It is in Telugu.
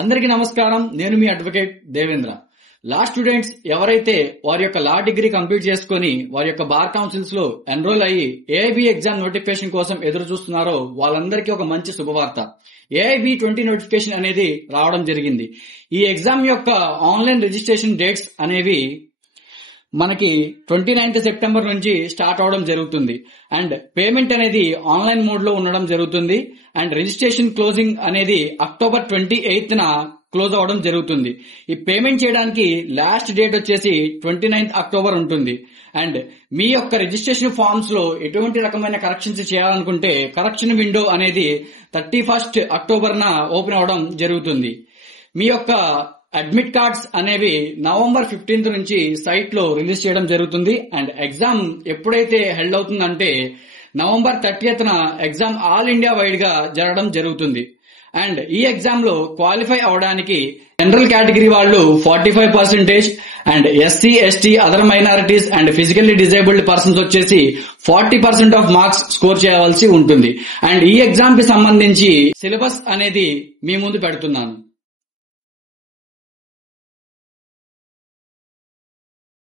అందరికీ నమస్కారం. నేను మీ అడ్వకేట్ దేవేంద్ర. లా స్టూడెంట్స్ ఎవరైతే వారి యొక్క లా డిగ్రీ కంప్లీట్ చేసుకుని వారి యొక్క బార్ కౌన్సిల్స్ లో ఎన్రోల్ అయ్యి ఏఐబి ఎగ్జామ్ నోటిఫికేషన్ కోసం ఎదురు చూస్తున్నారో వాళ్ళందరికీ ఒక మంచి శుభవార్త. ఏఐబి 20 నోటిఫికేషన్ అనేది రావడం జరిగింది. ఈ ఎగ్జామ్ యొక్క ఆన్లైన్ రిజిస్ట్రేషన్ డేట్స్ అనేవి మనకి 29th సెప్టెంబర్ నుంచి స్టార్ట్ అవడం జరుగుతుంది. అండ్ పేమెంట్ అనేది ఆన్లైన్ మోడ్ లో ఉండడం జరుగుతుంది. అండ్ రిజిస్ట్రేషన్ క్లోజింగ్ అనేది అక్టోబర్ 28th క్లోజ్ అవడం జరుగుతుంది. ఈ పేమెంట్ చేయడానికి లాస్ట్ డేట్ వచ్చేసి 29th అక్టోబర్ ఉంటుంది. అండ్ మీ యొక్క రిజిస్ట్రేషన్ ఫార్మ్స్ లో ఎటువంటి రకమైన కరెక్షన్స్ చేయాలనుకుంటే కరెక్షన్ విండో అనేది 31st అక్టోబర్ ఓపెన్ అవడం జరుగుతుంది. మీ యొక్క అడ్మిట్ కార్డ్స్ అనేవి నవంబర్ 15th నుంచి సైట్ లో రిలీజ్ చేయడం జరుగుతుంది. అండ్ ఎగ్జామ్ ఎప్పుడైతే హెల్డ్ అవుతుందంటే November 30th exam all India wide గా జరగడం జరుగుతుంది. అండ్ ఈ ఎగ్జామ్ లో క్వాలిఫై అవడానికి జనరల్ కేటగిరీ వాళ్ళు 45%, and SC ST other minorities and physically disabled persons వచ్చేసి 40% ఆఫ్ మార్క్స్ స్కోర్ చేయవలసి ఉంటుంది. అండ్ ఈ ఎగ్జామ్ కి సంబంధించి సిలబస్ అనేది మీ ముందు పెడుతున్నాను.